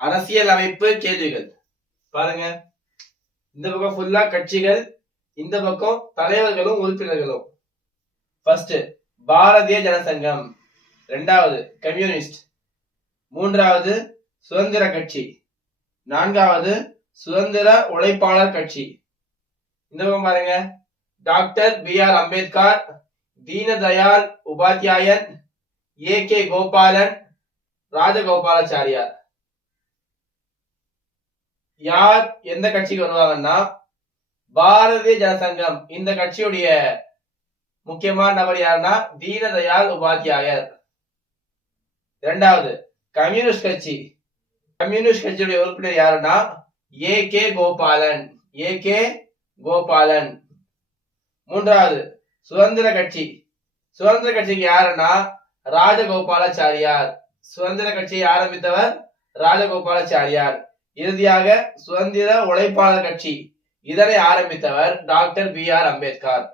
அரசியல் அமைப்பு கேள்விகள் பாருங்க. இந்த பக்கம் ஃபுல்லா கட்சிகள், இந்த பக்கம் தலைவர்களும் உறுப்பினர்களும். ஃபர்ஸ்ட் பாரதிய ஜனசங்கம், இரண்டாவது கம்யூனிஸ்ட், மூன்றாவது சுதந்திர கட்சி, நான்காவது சுதந்திர உழைப்பாளர் கட்சி. இந்த பக்கம் பாருங்க, doctor B.R. Ambedkar, Deendayal Upadhyaya, A.K. Gopalan, Rajagopalachariar. யார் எந்த கட்சிக்கு வருவாங்கன்னா பாரதிய ஜனசங்கம். இந்த கட்சியுடைய முக்கியமான நபர் யாருன்னா தீனதயாள் உபாத்யாயர். இரண்டாவது கம்யூனிஸ்ட் கட்சி. கம்யூனிஸ்ட் கட்சியுடைய உறுப்பினர் யாருன்னா A.K. கோபாலன். A.K. கோபாலன். மூன்றாவது சுதந்திர கட்சி. சுதந்திர கட்சிக்கு யாருன்னா ராஜகோபாலாச்சாரியார். சுதந்திர கட்சியை ஆரம்பித்தவர் ராஜகோபாலாச்சாரியார். இறுதியாக சுதந்திர உழைப்பாளர் கட்சி, இதனை ஆரம்பித்தவர் டாக்டர் B.R. அம்பேத்கர்.